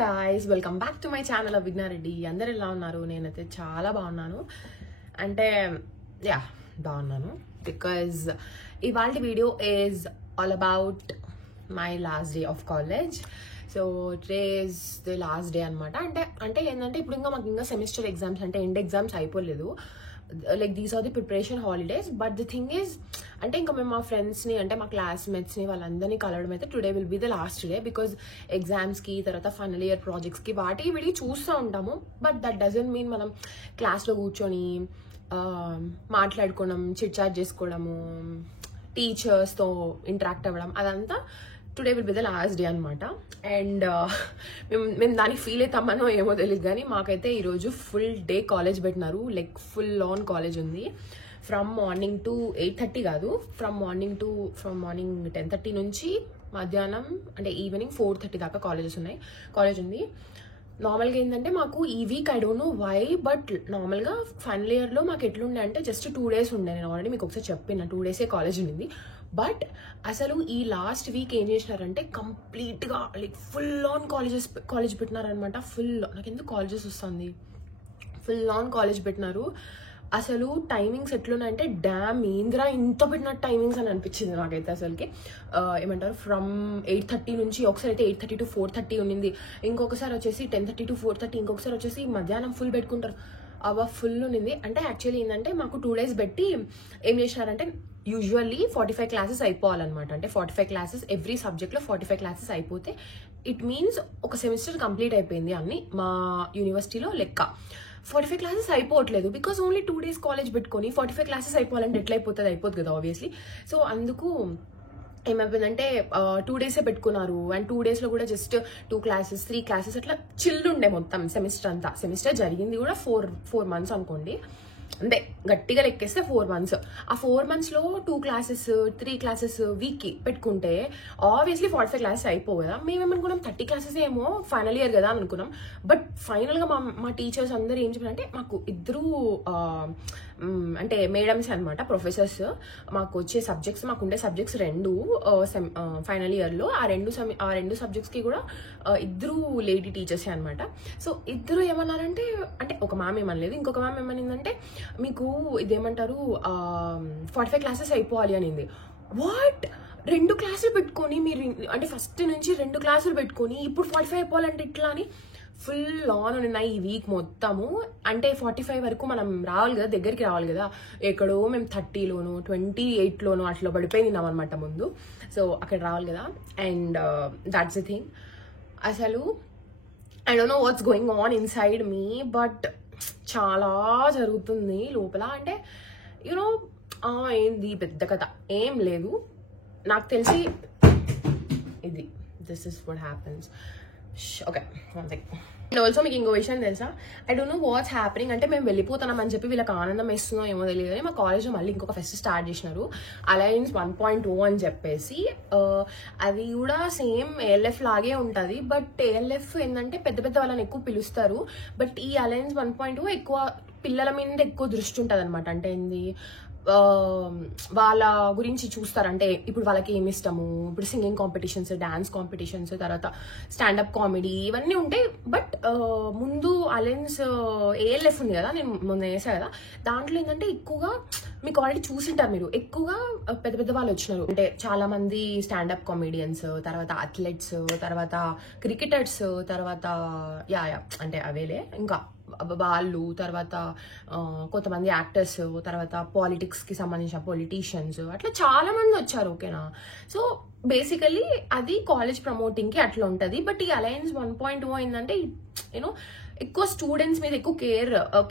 guys, welcome back to my channel of Vigna Reddy. అందరూ ఎలా ఉన్నారు? నేనైతే చాలా బాగున్నాను. అంటే బాగున్నాను బికాజ్ ఇవాళ video is all about my last day of college. So today is the last day అనమాట. అంటే ఏంటంటే ఇప్పుడు మాకు ఇంకా సెమిస్టర్ ఎగ్జామ్స్ అంటే ఎండ్ ఎగ్జామ్స్ అయిపోలేదు. Like these are the preparation holidays. But the thing is అంటే ఇంకా మేము మా ఫ్రెండ్స్ని అంటే మా క్లాస్మేట్స్ని వాళ్ళందరినీ కలవడం అయితే today will be the last day. Because ఎగ్జామ్స్కి తర్వాత ఫైనల్ ఇయర్ ప్రాజెక్ట్స్కి వాటికి వీటికి చూస్తూ ఉంటాము. బట్ దట్ డజంట్ మీన్ మనం క్లాస్లో కూర్చొని మాట్లాడుకోవడం, చిట్ చాట్ చేసుకోవడము, టీచర్స్తో ఇంటరాక్ట్ అవ్వడం, అదంతా today will be the last day అనమాట. అండ్ మేము దానికి ఫీల్ అవుతామనో ఏమో తెలియదు కానీ మాకైతే ఈరోజు ఫుల్ డే కాలేజ్ పెట్టినారు. లైక్ ఫుల్ ఆన్ కాలేజ్ ఉంది. ఫ్రమ్ మార్నింగ్ టు 8:30 కాదు, ఫ్రమ్ మార్నింగ్ 10:30 నుంచి మధ్యాహ్నం అంటే ఈవినింగ్ 4:30 దాకా కాలేజ్ ఉంది. నార్మల్గా ఏంటంటే మాకు ఈ week I don't know why, but నార్మల్గా ఫైనల్ ఇయర్లో మాకు ఎట్లుండే అంటే జస్ట్ 2 days ఉండే. నేను ఆల్రెడీ మీకు ఒకసారి చెప్పిన 2 days కాలేజ్ ఉండింది. బట్ అసలు ఈ లాస్ట్ వీక్ ఏం చేసినారంటే కంప్లీట్గా లైక్ ఫుల్ ఆన్ కాలేజ్ పెట్టినారనమాట. నాకు ఎందుకు కాలేజెస్ వస్తుంది, ఫుల్ ఆన్ కాలేజ్ పెట్టినారు. అసలు టైమింగ్స్ ఎట్లున్నాయంటే డ్యామ్ ఏంద్రా ఇంత పెట్టిన టైమింగ్స్ అని అనిపించింది నాకైతే. అసలుకి ఏమంటారు ఫ్రమ్ 8:30 నుంచి ఒకసారి అయితే 8:30 to 4:30 ఉన్నింది, ఇంకొకసారి వచ్చేసి 10:30 to 4:30, ఇంకొకసారి వచ్చేసి మధ్యాహ్నం ఫుల్ పెట్టుకుంటారు. ఫుల్ ఉన్నింది. అంటే యాక్చువల్లీ ఏంటంటే మాకు 2 days పెట్టి ఏం చేసినారంటే యూజువల్లీ 45 classes అయిపోవాలన్నమాట. అంటే 45 classes ఎవ్రీ సబ్జెక్ట్లో 45 classes అయిపోతే ఇట్ మీన్స్ ఒక సెమిస్టర్ కంప్లీట్ అయిపోయింది అని మా యూనివర్సిటీలో లెక్క. 45 classes అయిపోవట్లేదు బికాస్ ఓన్లీ 2 days కాలేజ్ పెట్టుకొని 45 classes అయిపోవాలంటే ఎట్లా అయిపోతుంది కదా ఆబ్వియస్లీ. సో అందుకు ఏమైపోయిందంటే 2 days పెట్టుకున్నారు. అండ్ 2 days లో కూడా జస్ట్ 2 classes 3 classes అట్లా చిల్డ్ ఉండే మొత్తం సెమిస్టర్ అంతా. సెమిస్టర్ జరిగింది కూడా 4 months అనుకోండి, అంతే గట్టిగా లెక్కేస్తే 4 months. ఆ 4 monthsలో 2 classes 3 classes వీక్కి పెట్టుకుంటే ఆబ్వియస్లీ 45 classes అయిపోవు కదా. మేమేమనుకున్నాం 30 classes ఏమో ఫైనల్ ఇయర్ కదా అని అనుకున్నాం. బట్ ఫైనల్గా మా టీచర్స్ అందరూ ఏం చెప్పారంటే మాకు ఇద్దరు అంటే మేడమ్స్ అనమాట, ప్రొఫెసర్స్. మాకు వచ్చే సబ్జెక్ట్స్, మాకు ఉండే సబ్జెక్ట్స్ 2 ఫైనల్ ఇయర్లో. ఆ రెండు సబ్జెక్ట్స్కి కూడా ఇద్దరు లేడీ టీచర్సే అనమాట. సో ఇద్దరు ఏమన్నారంటే, అంటే ఒక మ్యామ్ ఏమనలేదు, ఇంకొక మ్యామ్ ఏమనిందంటే మీకు ఇదేమంటారు 45 classes అయిపోవాలి అనింది. వాట్, 2 classes పెట్టుకొని మీరు అంటే ఫస్ట్ నుంచి 2 classes పెట్టుకొని ఇప్పుడు 45 అయిపోవాలంటే ఇట్లా అని ఫుల్ ఆన్ ఉన్నాయి ఈ వీక్ మొత్తము. అంటే 45 వరకు మనం రావాలి కదా, దగ్గరికి రావాలి కదా. ఎక్కడో మేము 30లోనో 28లోనో అట్లా పడిపోయినాం అనమాట ముందు. సో అక్కడ రావాలి కదా. And that's the thing. అసలు I don't know what's going on inside me, but చాలా జరుగుతుంది లోపల. అంటే యూనో ఏంది పెద్ద కథ ఏం లేదు నాకు తెలిసి. This is what happens. Okay, and also మీకు ఇంకో విషయం తెలుసా, I don't know what's happening. అంటే మేము వెళ్ళిపోతున్నాం అని చెప్పి వీళ్ళకి ఆనందం వేస్తుందో ఏమో తెలియదు కానీ మా కాలేజ్లో మళ్ళీ ఇంకొక ఫెస్ట్ స్టార్ట్ చేసినారు, అలయన్స్ 1.0 అని చెప్పేసి. అది కూడా సేమ్ ఏఎల్ఎఫ్ లాగే ఉంటుంది. బట్ ఏఎల్ఎఫ్ ఏంటంటే పెద్ద పెద్ద వాళ్ళని ఎక్కువ పిలుస్తారు. బట్ ఈ అలయన్స్ 1.0 ఎక్కువ పిల్లల మీద ఎక్కువ దృష్టి ఉంటుంది అనమాట. అంటే ఏంది వాళ్ళ గురించి చూస్తారంటే ఇప్పుడు వాళ్ళకి ఏమి ఇష్టము, ఇప్పుడు సింగింగ్ కాంపిటీషన్స్, డాన్స్ కాంపిటీషన్స్, తర్వాత స్టాండప్ కామెడీ ఇవన్నీ ఉంటాయి. బట్ ముందు అలయన్స్ ఏఎల్ఎఫ్ ఉంది కదా, నేను మొన్న వేసా కదా, దాంట్లో ఏంటంటే ఎక్కువగా మీకు ఆల్రెడీ చూసింటారు మీరు, ఎక్కువగా పెద్ద పెద్ద వాళ్ళు వచ్చినారు. అంటే చాలా మంది స్టాండప్ కామెడియన్స్, తర్వాత అథ్లెట్స్, తర్వాత క్రికెటర్స్, తర్వాత అంటే అవేలే ఇంకా వాళ్ళు, తర్వాత కొంతమంది యాక్టర్స్, తర్వాత పాలిటిక్స్కి సంబంధించిన పొలిటీషియన్స్, అట్లా చాలా మంది వచ్చారు. ఓకేనా. సో బేసికలీ అది కాలేజ్ ప్రమోటింగ్కి అట్లా ఉంటుంది. బట్ ఈ అలయన్స్ 1.0 ఏంటంటే యూనో ఎక్కువ స్టూడెంట్స్ మీద ఎక్కువ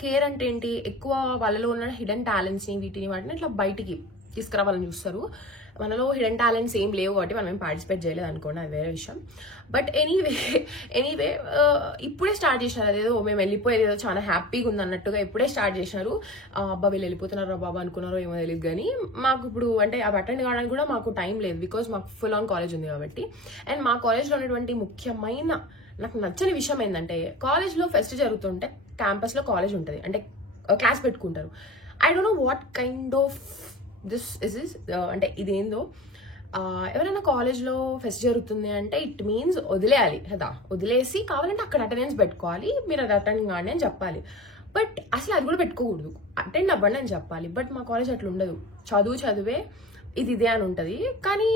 కేర్ అంటే ఏంటి, ఎక్కువ వాళ్ళలో ఉన్న హిడెన్ టాలెంట్స్ని వాటిని ఇట్లా బయటికి తీసుకురావాలని చూస్తారు. మనలో హిడెన్ టాలెంట్స్ ఏం లేవు కాబట్టి మనం ఏం పార్టిసిపేట్ చేయలేదు అనుకోండి, అది వేరే విషయం. బట్ ఎనీవే ఇప్పుడే స్టార్ట్ చేసినారు. అదేదో మేము వెళ్ళిపోయేది ఏదో చాలా హ్యాపీగా ఉంది అన్నట్టుగా ఇప్పుడే స్టార్ట్ చేసినారు. అబ్బా వీళ్ళు వెళ్ళిపోతున్నారో బాబా అనుకున్నారో ఏమో తెలియదు కానీ మాకు ఇప్పుడు అంటే అవి అటెండ్ కావడానికి కూడా మాకు టైం లేదు బికాజ్ మాకు ఫుల్ ఆన్ కాలేజ్ ఉంది కాబట్టి. అండ్ మా కాలేజ్లో ఉన్నటువంటి ముఖ్యమైన నాకు నచ్చని విషయం ఏంటంటే, కాలేజ్లో ఫెస్ట్ జరుగుతుంటే క్యాంపస్లో కాలేజ్ ఉంటుంది, అంటే క్లాస్ పెట్టుకుంటారు. I don't know what kind of this అంటే ఇదేందో ఎవరైనా కాలేజ్లో ఫెస్ట్ జరుగుతుంది అంటే ఇట్ మీన్స్ వదిలేయాలి కదా, వదిలేసి కావాలంటే అక్కడ అటెండెన్స్ పెట్టుకోవాలి, మీరు అది అటెండ్ కాండి అని చెప్పాలి. బట్ అసలు అది కూడా పెట్టుకోకూడదు, అటెండ్ అవ్వండి అని చెప్పాలి. బట్ మా కాలేజ్ అట్లా ఉండదు, చదువే ఇదే అని ఉంటుంది. కానీ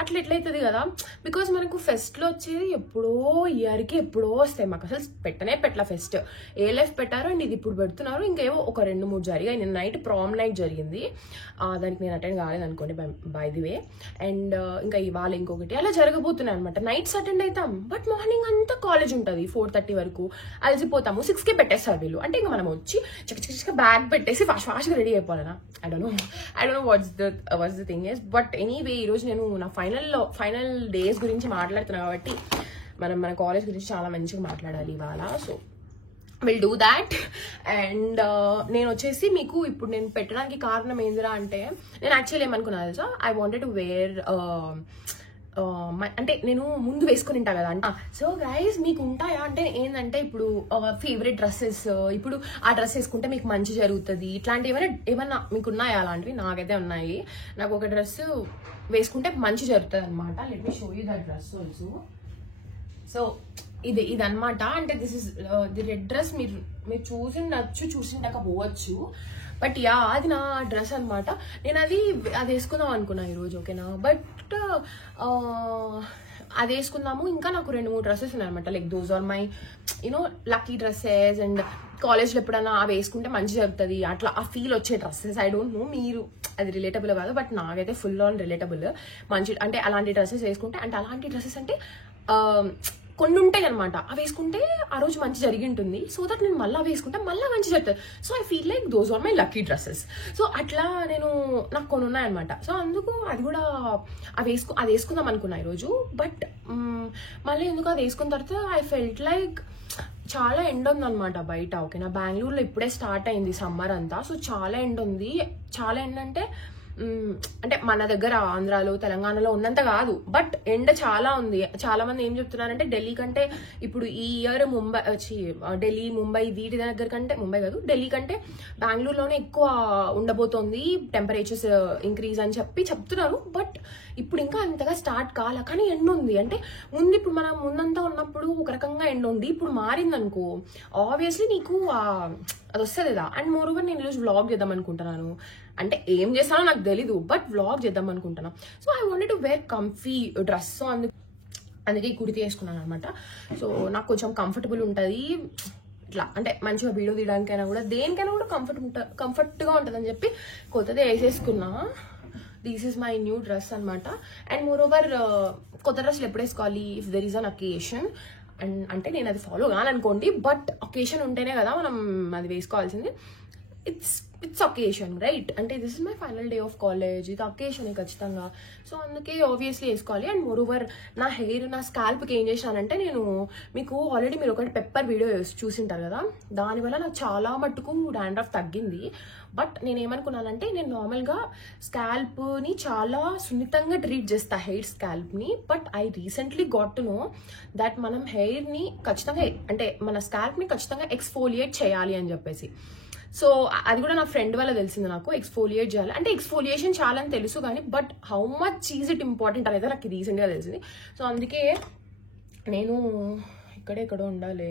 అట్లా ఎట్లయితుంది కదా, బికాజ్ మనకు ఫెస్ట్లో వచ్చేది ఎప్పుడో ఇయర్కి ఎప్పుడో వస్తాయి. మాకు అసలు పెట్టలా ఫెస్ట్, ALF పెట్టారు అండ్ ఇది ఇప్పుడు పెడుతున్నారు. ఇంకేవో ఒక 2-3 జరిగాయి. నిన్న నైట్ ప్రామ్ నైట్ జరిగింది, దానికి నేను అటెండ్ కాలేదు అనుకోండి బై ది వే. అండ్ ఇంకా ఇవాళ ఇంకొకటి అలా జరగబోతున్నాయి అనమాట. నైట్స్ అటెండ్ అవుతాం, బట్ మార్నింగ్ అంతా కాలేజ్ ఉంటుంది 4:30 వరకు. అలసిపోతాము, 6కే పెట్టేస్తారు వీళ్ళు. అంటే ఇంకా మనం వచ్చి చక్క బ్యాగ్ పెట్టేసి ఫాస్ట్గా రెడీ అయిపోవాలనా. I don't know what's the thing is. But anyway ఈరోజు నేను నా ఫైనల్ డేస్ గురించి మాట్లాడుతున్నా కాబట్టి మన కాలేజ్ గురించి చాలా మంచిగా మాట్లాడాలి ఇవాళ. So will do that. And నేను వచ్చేసి మీకు ఇప్పుడు నేను పెట్టడానికి కారణం ఏందిరా అంటే, నేను యాక్చువల్లీ ఏమనుకున్నా తెలుసా, ఐ వాంటెడ్ టు వేర్ అంటే నేను ముందు వేసుకుని ఉంటా కదా అంట. సో గైస్ మీకు ఉంటాయా అంటే ఏంటంటే, ఇప్పుడు ఫేవరెట్ డ్రెస్సెస్, ఇప్పుడు ఆ డ్రెస్ వేసుకుంటే మీకు మంచి జరుగుతుంది, ఇట్లాంటివి ఏమన్నా మీకు ఉన్నాయా? అలాంటివి నాకైతే ఉన్నాయి. నాకు ఒక డ్రెస్ వేసుకుంటే మంచి జరుగుతుంది అనమాట. Let me show you that dress also. So ఇదన్నమాట. అంటే this is the red dress. మీరు చూసిండకపోవచ్చు, బట్ యా అది నా డ్రెస్ అనమాట. నేను అది వేసుకుందాం అనుకున్నా ఈరోజు, ఓకేనా. బట్ అది వేసుకుందాము. ఇంకా నాకు 2-3 డ్రెస్సెస్ ఉన్నాయన్నమాట. Like those are my lucky dresses. And కాలేజ్లో ఎప్పుడైనా అవి వేసుకుంటే మంచి జరుగుతుంది అట్లా ఆ ఫీల్ వచ్చే డ్రెస్సెస్. ఐ డోంట్ నో మీరు అది రిలేటబుల్ కాదు, బట్ నాకైతే ఫుల్ ఆన్ రిలేటబుల్. మంచి అంటే అలాంటి డ్రెస్సెస్ వేసుకుంటే, అంటే అలాంటి డ్రెస్సెస్ అంటే కొన్ని ఉంటాయి అనమాట, అవి వేసుకుంటే ఆ రోజు మంచి జరిగి ఉంటుంది. సో దట్ నేను మళ్ళీ వేసుకుంటే మళ్ళీ మంచి జరుగుతుంది. So I feel like those are my lucky dresses. So అట్లా నాకు కొన్ని ఉన్నాయన్నమాట. సో అందుకు అది కూడా అది వేసుకుందాం అనుకున్నా ఈరోజు. బట్ మళ్ళీ ఎందుకు అది వేసుకున్న తర్వాత ఐ ఫెల్ట్ లైక్ చాలా ఎండ ఉందన్నమాట బయట, ఓకేనా. బెంగళూరులో ఇప్పుడే స్టార్ట్ అయింది సమ్మర్ అంతా. సో చాలా ఎండ ఉంది. చాలా ఎండ అంటే మన దగ్గర ఆంధ్రాలో తెలంగాణలో ఉన్నంత కాదు, బట్ ఎండ చాలా ఉంది. చాలా మంది ఏం చెప్తున్నారంటే, ఢిల్లీ కంటే ఇప్పుడు ఈ ఇయర్ ఢిల్లీ ముంబై వీటి దగ్గర కంటే, ముంబై కాదు ఢిల్లీ కంటే బెంగళూరులోనే ఎక్కువ ఉండబోతోంది టెంపరేచర్స్ ఇంక్రీజ్ అని చెప్తున్నారు. బట్ ఇప్పుడు ఇంకా అంతగా స్టార్ట్ కాలే, కానీ ఎండ ఉంది. అంటే ఇప్పుడు మనం ముందంతా ఉన్నప్పుడు ఒక రకంగా ఎండ ఉంది, ఇప్పుడు మారిందనుకో ఆబ్వియస్లీ నీకు అది వస్తుంది కదా. అండ్ మోర్ ఓవర్ నేను ఈరోజు వ్లాగ్ చేద్దాం అనుకుంటున్నాను. అంటే ఏం చేస్తానో నాకు తెలీదు, బట్ వ్లాగ్ చేద్దాం అనుకుంటున్నాను. So I wanted to wear comfy dress. So అందుకే కుర్తి వేసుకున్నాను అనమాట. సో నాకు కొంచెం కంఫర్టబుల్ ఉంటుంది ఇట్లా, అంటే మంచిగా వీడియో తీయడానికైనా కూడా దేనికైనా కూడా కంఫర్ట్గా ఉంటుంది అని చెప్పి కొత్తది వేసేసుకున్నా. This is my new dress అనమాట. అండ్ మోర్ ఓవర్ కొత్త డ్రెస్లు ఎప్పుడు వేసుకోవాలి, if there is an occasion. And అంటే నేను అది ఫాలో కాననుకోండి, బట్ అకేషన్ ఉంటేనే కదా మనం అది వేసుకోవాల్సింది. It's occasion right. అంటే this is my final day of college, ఇది అకేషన్ ఖచ్చితంగా. సో అందుకే ఆబ్వియస్లీ వేసుకోవాలి. అండ్ మోర్ ఓవర్ నా హెయిర్, నా స్కాల్ప్కి ఏం చేశానంటే, నేను మీకు ఆల్రెడీ మీరు ఒకటి పెప్పర్ వీడియో చూసింటారు కదా, దానివల్ల నాకు చాలా మట్టుకు డాండ్రఫ్ తగ్గింది. బట్ నేను ఏమనుకున్నానంటే, నేను నార్మల్గా స్కాల్ప్ని చాలా సున్నితంగా ట్రీట్ చేస్తా, హెయిర్ స్కాల్ప్ని. But I recently got to know that మనం హెయిర్ని ఖచ్చితంగా, అంటే మన స్కాల్ప్ని ఖచ్చితంగా ఎక్స్ఫోలియేట్ చేయాలి అని చెప్పేసి. సో అది కూడా నా ఫ్రెండ్ వల్ల తెలిసింది నాకు, ఎక్స్ఫోలియేట్ చేయాలి. అంటే ఎక్స్ఫోలియేషన్ చాలా అని తెలుసు కానీ, but how much is it important అనేది నాకు రీసెంట్గా తెలిసింది. సో అందుకే నేను ఎక్కడో ఉండాలి.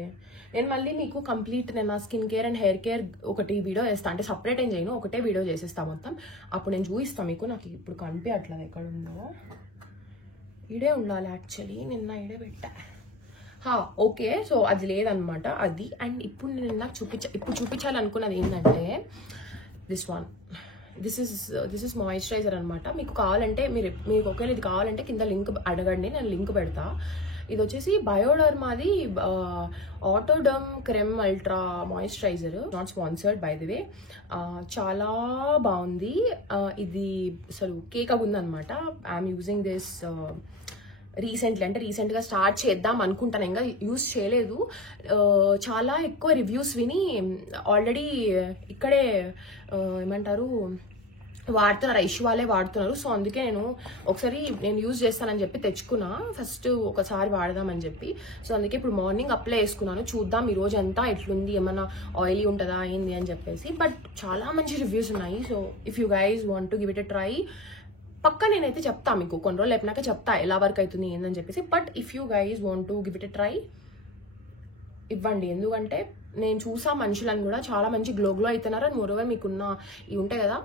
నేను మళ్ళీ మీకు కంప్లీట్ నేను నా skin care and hair care ఒకటి వీడియో చేస్తాను. అంటే సపరేట్ ఏం చేయను, ఒకటే వీడియో చేసేస్తాను మొత్తం. అప్పుడు నేను చూపిస్తాను మీకు. నాకు ఇప్పుడు కనిపించట్లేదు ఎక్కడ ఉందో. ఇడే ఉండాలి యాక్చువల్లీ, నిన్న ఇడే పెట్టా. ఓకే, సో అది లేదనమాట అది. అండ్ ఇప్పుడు నేను నాకు చూపించాలనుకున్నది ఏంటంటే, దిస్ ఇస్ మాయిశ్చరైజర్ అనమాట. మీకు కావాలంటే మీకు ఒకవేళ ఇది కావాలంటే కింద లింక్ అడగండి, నేను లింక్ పెడతా. ఇది వచ్చేసి బయోడర్మాది Atoderm cream ultra moisturiser, not sponsored by the way. చాలా బాగుంది ఇది. అసలు కేక్ ఉందనమాట. ఐఎమ్ యూజింగ్ దిస్ రీసెంట్గా స్టార్ట్ చేద్దాం అనుకుంటాను, ఇంకా యూజ్ చేయలేదు. చాలా ఎక్కువ రివ్యూస్ విని ఆల్రెడీ ఇక్కడే ఏమంటారు వాడుతున్నారు, ఐషు వాళ్ళే వాడుతున్నారు. సో అందుకే నేను యూజ్ చేస్తానని చెప్పి తెచ్చుకున్నా, ఫస్ట్ ఒకసారి వాడదామని చెప్పి. సో అందుకే ఇప్పుడు మార్నింగ్ అప్లై చేసుకున్నాను. చూద్దాం ఈ రోజు అంతా ఎట్లుంది, ఏమన్నా ఆయిలీ ఉంటుందా ఏంది అని చెప్పేసి. బట్ చాలా మంచి రివ్యూస్ ఉన్నాయి. So if you guys want to give it a try, పక్క నేనైతే చెప్తా మీకు కొన్ని రోజులు అయిపోయినాక చెప్తా ఎలా వర్క్ అవుతుంది ఏందని చెప్పేసి. But if you guys want to give it a try ఇవ్వండి. ఎందుకంటే నేను చూసా మనుషులను కూడా చాలా మంచి గ్లో అవుతున్నారు. అండ్ మోరోవర్ మీకున్న ఇవి ఉంటాయి కదా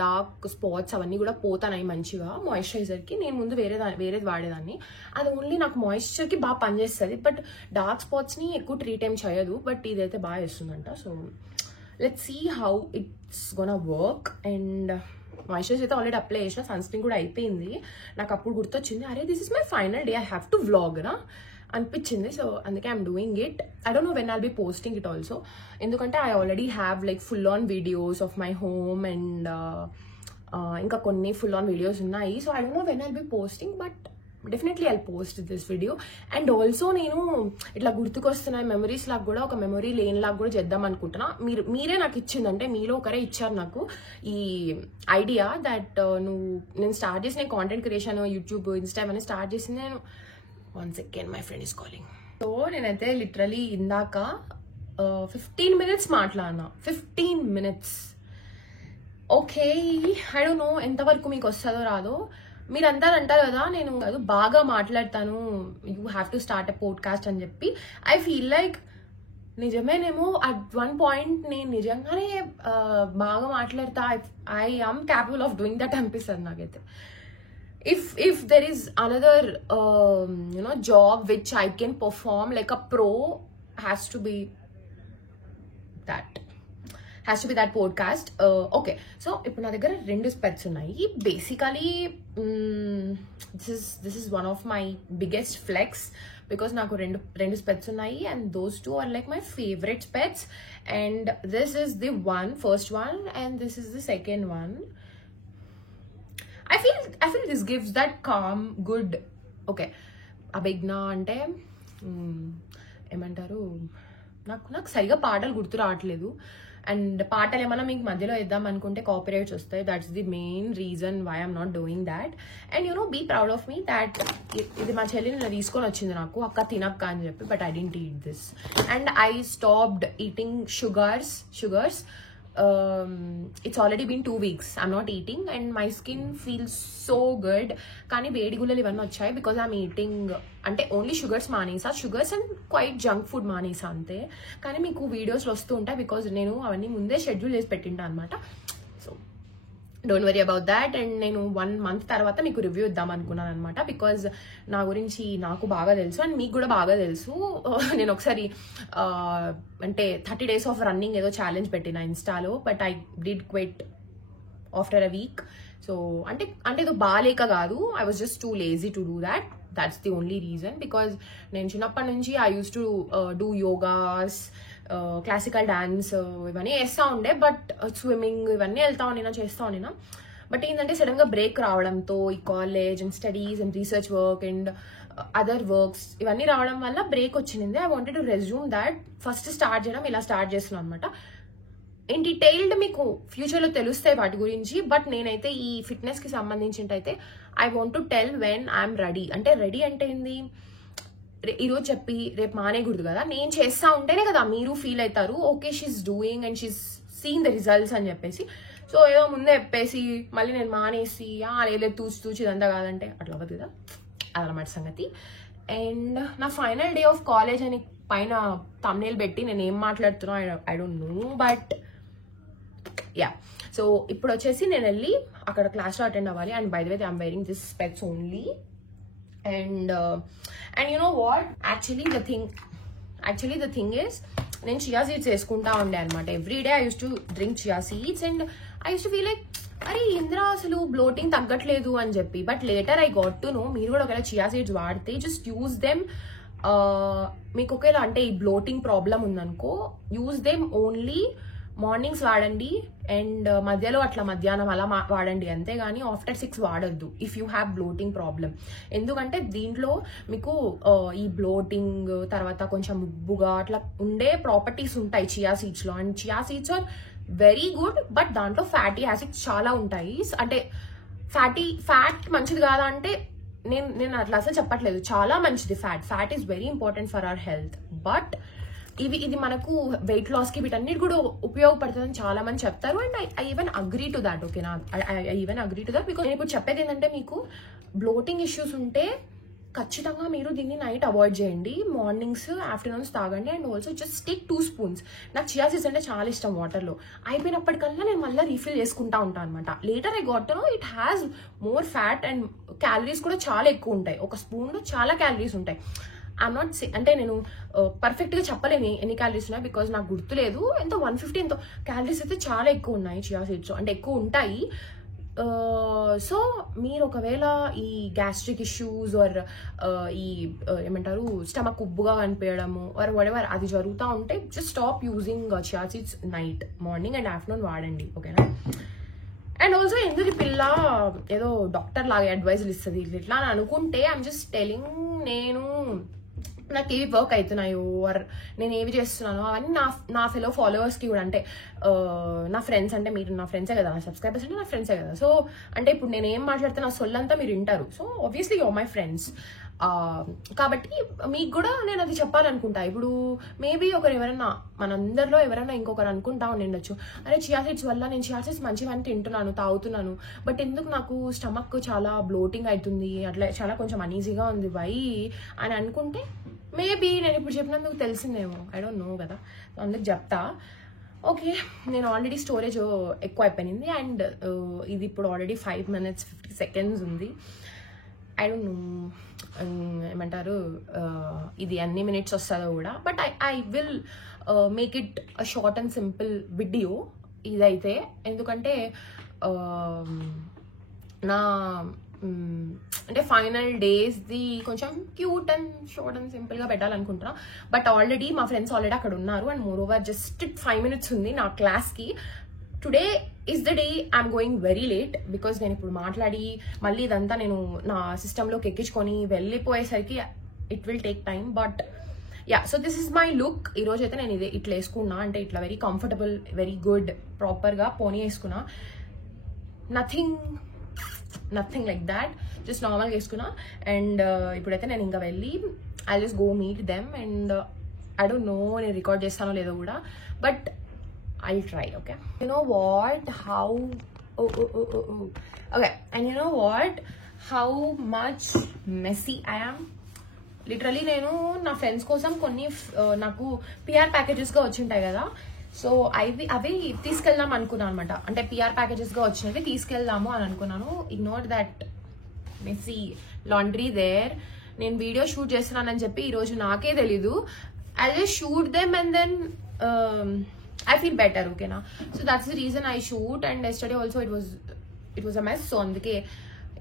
డార్క్ స్పాట్స్ అవన్నీ కూడా పోతాయి మంచిగా మాయిశ్చరైజర్కి. నేను ముందు వేరేది వాడేదాన్ని, అది ఓన్లీ నాకు మాయిశ్చర్కి బాగా పనిచేస్తుంది, బట్ డార్క్ స్పాట్స్ని ఎక్కువ ట్రీట్ ఏం చేయదు. బట్ ఇదైతే బాగా చేస్తుందంట. So let's see how it's gonna work. And moisturiser అయితే ఆల్రెడీ అప్లై చేసిన, సన్ స్క్రీన్ కూడా అయిపోయింది. నాకు అప్పుడు గుర్తొచ్చింది, అరే this is my final day, I have to vlog నా అనిపించింది. సో అందుకే I'm doing it. I don't know when I'll be posting it also, ఎందుకంటే I already have like full on videos of my home and ఇంకా కొన్ని full on videos ఉన్నాయి. So I don't know when I'll be posting, but definitely I'll post this video. And also నేను ఇట్లా గుర్తుకొస్తున్నాయి memories లాగా కూడా, ఒక memory lane లాగా కూడా చేద్దాం అనుకుంటున్నా. మీరే నాకు ఇచ్చిందంటే, మీలో ఒకరే ఇచ్చారు నాకు ఈ ఐడియా దట్ నేను స్టార్ట్ చేసిన కాంటెంట్ క్రియేషన్ యూట్యూబ్ ఇన్స్టాగ్రామ్ అని స్టార్ట్ చేసింది నేను. 1 second, my friend is calling. So నేనైతే లిటరలీ ఇందాక 15 minutes మాట్లాడినా. 15 minutes. Okay, I don't no ఎంతవరకు మీకు వస్తుందో రాదో. మీరంతా అంటారు కదా నేను అది బాగా మాట్లాడతాను, you have to start a podcast అని చెప్పి. ఐ ఫీల్ లైక్ నిజమేనేమో. అట్ వన్ పాయింట్ నేను నిజంగానే బాగా మాట్లాడతా. I am capable of doing that అనిపిస్తుంది నాకైతే. If there is another job which I can perform like a pro, has to be that podcast. Okay, so ఇప్పుడు నా దగ్గర 2 specs ఉన్నాయి. Basically this is one of my biggest flex, because నాకు రెండు specs ఉన్నాయి, and those 2 are like my favorite specs. And this is the first one, and this is the second one. I feel this gives that calm, good. Okay, అభిజ్ఞా అంటే ఏమంటారు, నాకు సరిగా పాటలు గుర్తు రావట్లేదు. అండ్ పాటలు ఏమన్నా మీకు మధ్యలో వేద్దాం అనుకుంటే కాపీరైట్స్ వస్తాయి. That's the main reason why I'm not doing that. And be proud of me that ఇది మా చెల్లిని తీసుకొని వచ్చింది నాకు, అక్క తినక్క అని చెప్పి. But I didn't eat this. And I stopped eating sugars. It's already been 2 weeks. I'm not eating and my skin feels so good. కానీ వేడి గుల్లలు ఇవన్నీ వచ్చాయి బికాజ్ ఐఎమ్ ఈటింగ్ అంటే ఓన్లీ షుగర్స్ మానేసా. Sugars and quite junk food మానేసా అంతే. కానీ మీకు వీడియోస్లో వస్తూ ఉంటాయి బికాజ్ నేను అవన్నీ ముందే షెడ్యూల్ చేసి పెట్టింటా అనమాట. So don't worry about that. And నేను 1 month తర్వాత మీకు రివ్యూ ఇద్దాం అనుకున్నాను అనమాట, బికాజ్ నా గురించి నాకు బాగా తెలుసు అండ్ మీకు కూడా బాగా తెలుసు. నేను ఒకసారి అంటే 30 days ఆఫ్ రన్నింగ్ ఏదో ఛాలెంజ్ పెట్టిన ఇన్స్టాలో, but I did quit after a week. So అంటే ఏదో బాగాలేక కాదు, I was just too lazy to do that. That's the only reason. Because నేను చిన్నప్పటి నుంచి I use to do yogas, classical dance ఇవన్నీ వేస్తూ ఉండే, బట్ స్విమ్మింగ్ ఇవన్నీ వెళ్తా ఉన్నా చేస్తూ ఉన్నా. బట్ ఏంటంటే సడన్ గా బ్రేక్ రావడంతో ఈ college and studies and research work and other works ఇవన్నీ రావడం వల్ల బ్రేక్ వచ్చింది. I wanted to resume that. First start చేయడం ఇలా స్టార్ట్ చేస్తున్నాను అనమాట. ఇన్ డీటెయిల్డ్ మీకు ఫ్యూచర్లో తెలుస్తాయి వాటి గురించి. బట్ నేనైతే ఈ ఫిట్నెస్కి సంబంధించినట్టయితే I want to tell when I'm ready. అంటే రెడీ అంటే ఏంది, ఈరోజు చెప్పి రేపు మానేయకూడదు కదా. నేను చేస్తా ఉంటేనే కదా మీరు ఫీల్ అవుతారు, okay she's doing and she's seeing the results అని చెప్పేసి. సో ఏదో ముందే చెప్పేసి మళ్ళీ నేను మానేసి లేదు తూచి ఇదంతా కాదంటే అట్లా అవ్వదు కదా, అదనమాట సంగతి. అండ్ నా ఫైనల్ డే ఆఫ్ కాలేజ్ అని పైన థంబ్నెయిల్ పెట్టి నేను ఏం మాట్లాడుతున్నా I don't no, but yeah. So ఇప్పుడు వచ్చేసి నేను వెళ్ళి అక్కడ క్లాస్లో అటెండ్ అవ్వాలి. And by the way I'm wearing this specs only. And you know what? Actually the thing is, నేను chia seeds వేసుకుంటా ఉండే అనమాట. Every day I use to drink chia seeds and I used to feel like అరే ఇంద్ర అసలు bloating తగ్గట్లేదు అని చెప్పి. But later I got to know, మీరు కూడా ఒకవేళ chia seeds వాడితే జస్ట్ యూజ్ దెమ్. మీకు ఒకవేళ అంటే ఈ బ్లోటింగ్ ప్రాబ్లం ఉందనుకో, యూజ్ దెమ్ ఓన్లీ మార్నింగ్స్ వాడండి అండ్ మధ్యలో అట్లా మధ్యాహ్నం అలా వాడండి, అంతేగాని ఆఫ్టర్ 6 వాడద్దు if you have bloating problem. ఎందుకంటే దీంట్లో మీకు ఈ బ్లోటింగ్ తర్వాత కొంచెం ఉబ్బుగా అట్లా ఉండే ప్రాపర్టీస్ ఉంటాయి చియా సీడ్స్లో. And chia seeds are very good, but దాంట్లో ఫ్యాటీ యాసిడ్స్ చాలా ఉంటాయి. అంటే ఫ్యాట్ మంచిది కాదా అంటే నేను అట్లా అసలు చెప్పట్లేదు, చాలా మంచిది. Fat is very important for our health. But ఇది మనకు వెయిట్ లాస్కి వీటన్నిటి కూడా ఉపయోగపడుతుందని చాలా మంది చెప్తారు. And I even agree to that. ఓకేనా, I even agree to that. Because నేను ఇప్పుడు చెప్పేది ఏంటంటే, మీకు బ్లోటింగ్ ఇష్యూస్ ఉంటే ఖచ్చితంగా మీరు దీన్ని నైట్ అవాయిడ్ చేయండి. మార్నింగ్స్ ఆఫ్టర్నూన్స్ తాగండి. And also just take 2 spoons. నాకు చియా సీడ్స్ అంటే చాలా ఇష్టం వాటర్లో. అయిపోయినప్పటికల్లా నేను మళ్ళీ రీఫిల్ చేసుకుంటా ఉంటాను అనమాట. Later I got to no it has more fat and calories కూడా చాలా ఎక్కువ ఉంటాయి. ఒక స్పూన్లో చాలా క్యాలరీస్ ఉంటాయి. ఐఎమ్ నాట్ అంటే నేను పర్ఫెక్ట్గా చెప్పలేను ఎన్ని క్యాలరీస్ ఉన్నాయి, బికాజ్ నాకు గుర్తులేదు. ఎంతో 150 ఎంతో క్యాలరీస్ అయితే చాలా ఎక్కువ ఉన్నాయి చియా సీడ్స్, అంటే ఎక్కువ ఉంటాయి. సో మీరు ఒకవేళ ఈ గ్యాస్ట్రిక్ ఇష్యూస్ ఆర్ ఈ ఏమంటారు స్టమక్ ఉబ్బుగా కనిపించడము ఆర్ వాటెవర్ అది జరుగుతూ ఉంటే just stop using chia seeds night. Morning and afternoon వాడండి. ఓకేనా. అండ్ ఆల్సో ఎందుకు పిల్ల ఏదో డాక్టర్ లాగా అడ్వైజులు ఇస్తుంది ఇట్లా అని అనుకుంటే, ఐఎమ్ జస్ట్ టెలింగ్ నేను నాకు ఏవి వర్క్ అవుతున్నాయో ఆర్ నేను ఏవి చేస్తున్నానో అవన్నీ నా ఫెలో ఫాలోవర్స్కి కూడా, అంటే నా ఫ్రెండ్స్, అంటే మీరు నా ఫ్రెండ్సే కదా, నా సబ్స్క్రైబర్స్ అంటే నా ఫ్రెండ్సే కదా. సో అంటే ఇప్పుడు నేను ఏం మాట్లాడితే నా సొల్లంతా మీరు వింటారు. So obviously your my friends. కాబట్టి మీకు కూడా నేను అది చెప్పాలనుకుంటా. ఇప్పుడు మేబీ ఎవరైనా మనందరిలో ఎవరైనా ఇంకొకరు అనుకుంటా ఉండొచ్చు, అరే చియా సీడ్స్ వల్ల నేను చియా సీడ్స్ మంచివని తింటున్నాను, తాగుతున్నాను, బట్ ఎందుకు నాకు స్టమక్ చాలా బ్లోటింగ్ అవుతుంది, అట్లా చాలా కొంచెం అనీజీగా ఉంది వై అని అనుకుంటే, మేబీ నేను ఇప్పుడు చెప్పినందుకు తెలిసిందేమో, ఐ డోంట్ నో కదా, అందుకు చెప్తా. ఓకే, నేను ఆల్రెడీ స్టోరేజ్ ఎక్కువ అయిపోయింది అండ్ ఇది ఇప్పుడు ఆల్రెడీ 5 minutes 50 seconds ఉంది. ఐ డోంట్ నో ఏమంటారు ఇది అన్ని మినిట్స్ వస్తుందో కూడా, but I will make it a short and simple video ఇదైతే. ఎందుకంటే నా అంటే ఫైనల్ డేస్ది కొంచెం క్యూట్ అండ్ షార్ట్ అండ్ సింపుల్గా పెట్టాలనుకుంటున్నా. బట్ ఆల్రెడీ మా ఫ్రెండ్స్ ఆల్రెడీ అక్కడ ఉన్నారు. And moreover just 5 minutes ఉంది నా క్లాస్కి. Today is the day I'm going very late, because నేను ఇప్పుడు మాట్లాడి మళ్ళీ ఇదంతా నేను నా సిస్టంలోకి ఎక్కించుకొని వెళ్ళిపోయేసరికి it will take time. But yeah, so this is my look. ఈరోజు అయితే నేను ఇట్లా వేసుకున్నా, అంటే ఇట్లా వెరీ కంఫర్టబుల్, వెరీ గుడ్, ప్రాపర్గా పోనీ వేసుకున్నా. నథింగ్ లైక్ దాట్, జస్ట్ నార్మల్గా వేసుకున్నా. అండ్ ఇప్పుడైతే నేను ఇంకా వెళ్ళి I just go meet them. And I don't no నేను రికార్డ్ చేస్తానో లేదో కూడా, but I'll try. Okay, you know what, how okay, and you know what, how much messy I am. Literally నేను నా ఫ్రెండ్స్ కోసం కొన్ని నాకు పిఆర్ ప్యాకేజెస్గా వచ్చింటాయి కదా, సో అవి తీసుకెళ్దాం అనుకున్నాను అనమాట. అంటే పిఆర్ ప్యాకేజెస్గా వచ్చినవి తీసుకెళ్దాము అని అనుకున్నాను. Ignore that messy laundry there. నేను వీడియో షూట్ చేస్తున్నానని చెప్పి ఈరోజు నాకే తెలీదు. I just shoot them and then I feel better, okay na. So that's the reason I shoot, and yesterday also it was a mess, so అందుకే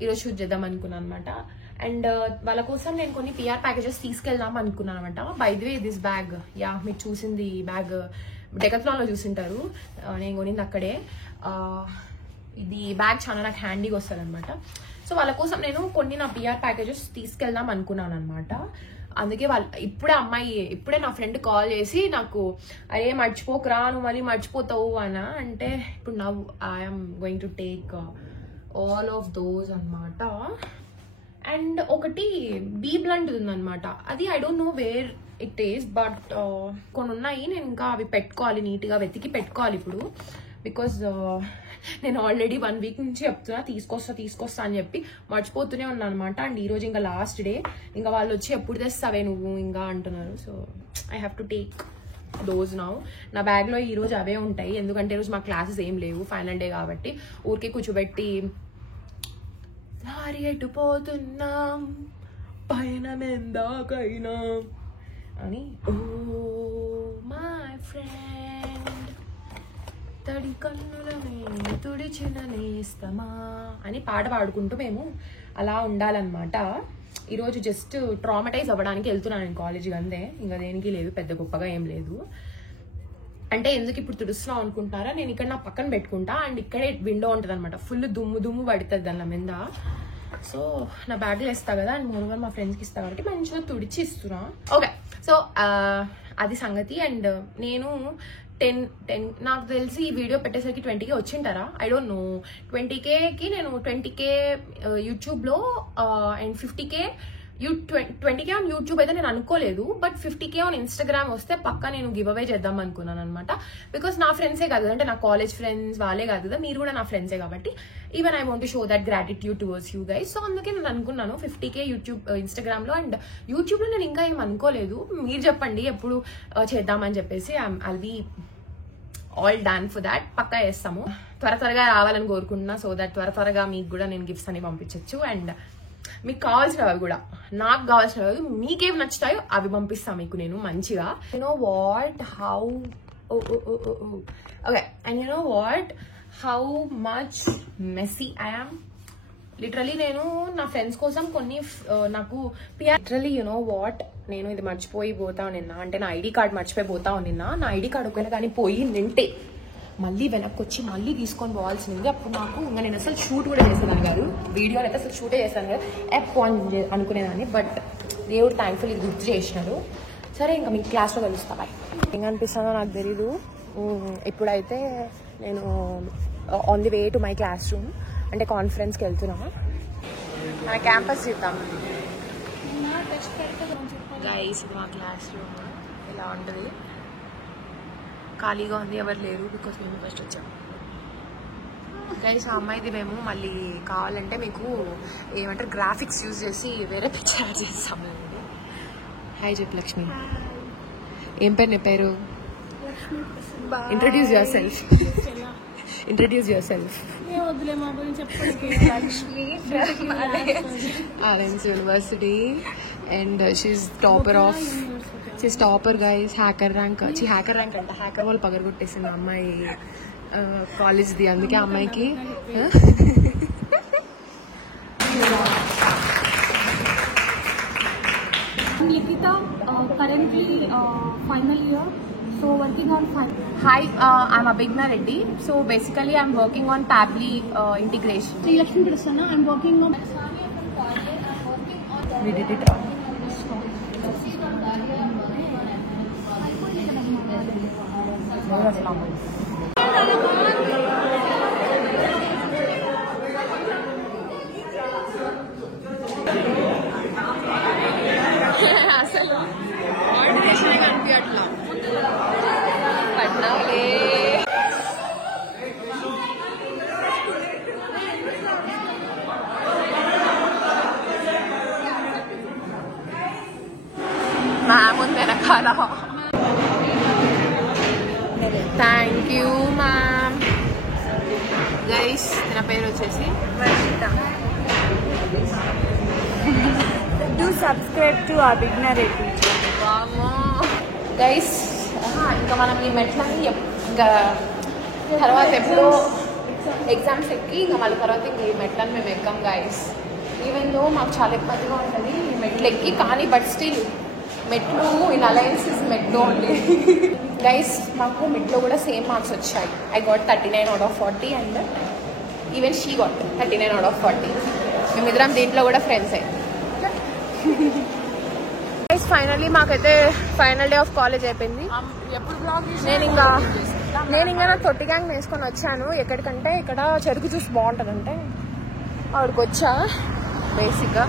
ఈరోజు shoot చేద్దాం అనుకున్నాను అనమాట. అండ్ వాళ్ళ కోసం నేను కొన్ని పిఆర్ ప్యాకేజెస్ తీసుకెళ్దాం అనుకున్నాను అనమాట. By the way this bag, yeah మీరు చూసింది ఈ బ్యాగ్ డెకత్లాన్లో చూసింటారు, నేను కొనింది అక్కడే. ఇది బ్యాగ్ చాలా నాకు హ్యాండీగా వస్తుంది అనమాట. సో వాళ్ళ కోసం నేను కొన్ని నా పిఆర్ ప్యాకేజెస్ తీసుకెళ్దాం అనుకున్నాను అనమాట. అందుకే ఇప్పుడే నా ఫ్రెండ్ కాల్ చేసి నాకు, అరే మర్చిపోకరా, నువ్వు మళ్ళీ మర్చిపోతావు అనా అంటే, ఇప్పుడు నా I'm going to take all of those అనమాట. అండ్ ఒకటి బీ బ్లండ్ ఉందనమాట, అది I don't know where it is, but కొన్ని ఉన్నాయి. నేను ఇంకా అవి పెట్టుకోవాలి, నీట్గా వెతికి పెట్టుకోవాలి ఇప్పుడు. బికాజ్ నేను ఆల్రెడీ 1 week నుంచి చెప్తున్నా తీసుకొస్తా అని చెప్పి మర్చిపోతూనే ఉన్నా అనమాట. అండ్ ఈరోజు ఇంకా లాస్ట్ డే, ఇంకా వాళ్ళు వచ్చి ఎప్పుడు తెస్తావే నువ్వు ఇంకా అంటున్నారు. So I have to take those now. నా బ్యాగ్లో ఈరోజు అవే ఉంటాయి, ఎందుకంటే ఈరోజు మా క్లాసెస్ ఏం లేవు, ఫైనల్ డే కాబట్టి. ఊరికే కూర్చోబెట్టి లారీ ఎట్టుపోతున్నాం పైన మెందాకైనా అని, ఓ మై ఫ్రెండ్ తడి కన్నులనే తుడిచిన నేస్తమా అని పాట పాడుకుంటూ మేము అలా ఉండాలన్నమాట. ఈరోజు జస్ట్ ట్రామటైజ్ అవ్వడానికి వెళ్తున్నాను నేను కాలేజీకి, అంతే, ఇంకా దేనికి లేదు, పెద్ద గొప్పగా ఏం లేదు. అంటే ఎందుకు ఇప్పుడు తుడుస్తున్నావు అనుకుంటున్నారా, నేను ఇక్కడ నా పక్కన పెట్టుకుంటా అండ్ ఇక్కడే విండో ఉంటుంది అనమాట, ఫుల్ దుమ్ము పడుతుంది దాని మీద. సో నా బ్యాగ్లో ఇస్తా కదా, అండ్ మూడుగా మా ఫ్రెండ్స్కి ఇస్తా కాబట్టి మంచిగా తుడిచి ఇస్తున్నా. ఓకే, సో అది సంగతి. అండ్ నేను 10 నాకు తెలిసి ఈ వీడియో పెట్టేసరికి 20K వచ్చింటారా, ఐ డోంట్ నో. 20Kకి నేను 20K యూట్యూబ్లో and 50K 20K on YouTube అయితే నేను అనుకోలేదు, బట్ 50K ఆన్ ఇన్స్టాగ్రామ్ వస్తే పక్కా నేను గివ్ అవే చేద్దాం అనుకున్నాను అనమాట. బికాస్ నా ఫ్రెండ్సే కాదు అంటే నా కాలేజ్ ఫ్రెండ్స్ వాళ్ళే కాదు కదా, మీరు కూడా నా ఫ్రెండ్సే కాబట్టి even I want to show that gratitude towards you guys. So అందుకే నేను అనుకున్నాను 50K యూట్యూబ్ ఇన్స్టాగ్రామ్ లో. అండ్ యూట్యూబ్ లో నేను ఇంకా ఏం అనుకోలేదు, మీరు చెప్పండి ఎప్పుడు చేద్దామని చెప్పేసి. I'll be all done for that. పక్కా చేస్తాము, త్వరగా రావాలని కోరుకుంటున్నా. సో దట్ త్వరగా మీకు కూడా నేను గిఫ్ట్స్ అని పంపించచ్చు. అండ్ మీకు కావాల్సినవి కూడా, నాకు కావాల్సినవి మీకేం నచ్చుతాయో అవి పంపిస్తాను మీకు నేను మంచిగా. You know what how okay and you know what how much messy I am. Literally నేను నా ఫ్రెండ్స్ కోసం కొన్ని నాకు లిటరలీ యు నో వాట్, నేను ఇది మర్చిపోతా నిన్న, అంటే నా ఐడి కార్డ్ మర్చిపోతా నిన్న. నా ఐడి కార్డ్ ఒకవేళ కానీ పోయి నింటే మళ్ళీ వెనక్కి వచ్చి మళ్ళీ తీసుకొని పోవాల్సింది. అప్పుడు నాకు ఇంకా నేను అసలు షూట్ కూడా చేసేదాన్ని కాదు, వీడియోని అయితే అసలు షూటే చేశాను కదా అని అనుకునేదాన్ని. బట్ దేవుడు థ్యాంక్ఫుల్ ఇది గుర్తు చేసినాడు. సరే ఇంకా మీ క్లాస్లో కలుస్తా. బాయ్. ఏం అనిపిస్తుందో నాకు తెలీదు. ఇప్పుడైతే నేను on the way to my class room, అంటే కాన్ఫరెన్స్కి వెళ్తున్నా. మన క్యాంపస్ చూద్దాం గైస్. ఇది మా క్లాస్ రూమ్ ఇలా ఉంటుంది, ఖాళీగా ఉంది, ఎవరు లేరు బికాస్ మేము ఫస్ట్ వచ్చాము గైస్. ఆ అమ్మాయిది మేము మళ్ళీ కావాలంటే మీకు ఏమంటారు గ్రాఫిక్స్ యూజ్ చేసి వేరే పిక్చర్ చేస్తాము. హాయ్ చెప్పు లక్ష్మి. ఏం పేరు నీ పేరు? Introduce yourself. Introduce yourself. Lakshmi Alliance University and she is topper of topper guys. HackerRank అంటే హ్యాకర్ వాళ్ళు పగరగొట్టేసింది అమ్మాయి కాలేజ్ది, అందుకే అమ్మాయికి. Likita, currently final year, so working on final. Hi, I'm Abhigna Reddy. So basically I'm working on Pabbly integration. Sri Lakshmi Prasanna, I'm working on. We did it all. అసలు ordination కనిపించట్లా పట్నాలే. Ma'am ఉంది వెనకాల. Thank you ma'am. Guys నా పేరు వచ్చేసి Varshita. Do subscribe to Abhigna Reddy. వామో guys. ఇంకా మనం ఈ మెట్లని ఇంకా తర్వాత ఎప్పుడో ఎగ్జామ్స్ ఎక్కి ఇంకా మళ్ళీ తర్వాత ఇంక ఈ మెట్లని మేము ఎక్కాం గైస్. ఈవెన్ దో మాకు చాలా ఇబ్బందిగా ఉంటుంది ఈ మెట్లు ఎక్కి, కానీ బట్ స్టిల్ మెట్లు ఇన్ అలయన్స్ ఇస్ మెట్లో ఉంది గైస్. మాకు మెట్లో కూడా సేమ్ మార్క్స్ వచ్చాయి. I got 39 out of 40 and even she got 39 out of 40. మేమిద్దరం దీంట్లో కూడా ఫ్రెండ్సే. ఫైనల్లీ మాకైతే ఫైనల్ డే ఆఫ్ కాలేజ్ అయిపోయింది. నేను ఇంకా నా తొట్టి గ్యాంగ్ వేసుకొని వచ్చాను. ఎక్కడికంటే ఇక్కడ చెరుకు జ్యూస్ బాగుంటుందంటే అక్కడికి వచ్చా బేసిక్గా.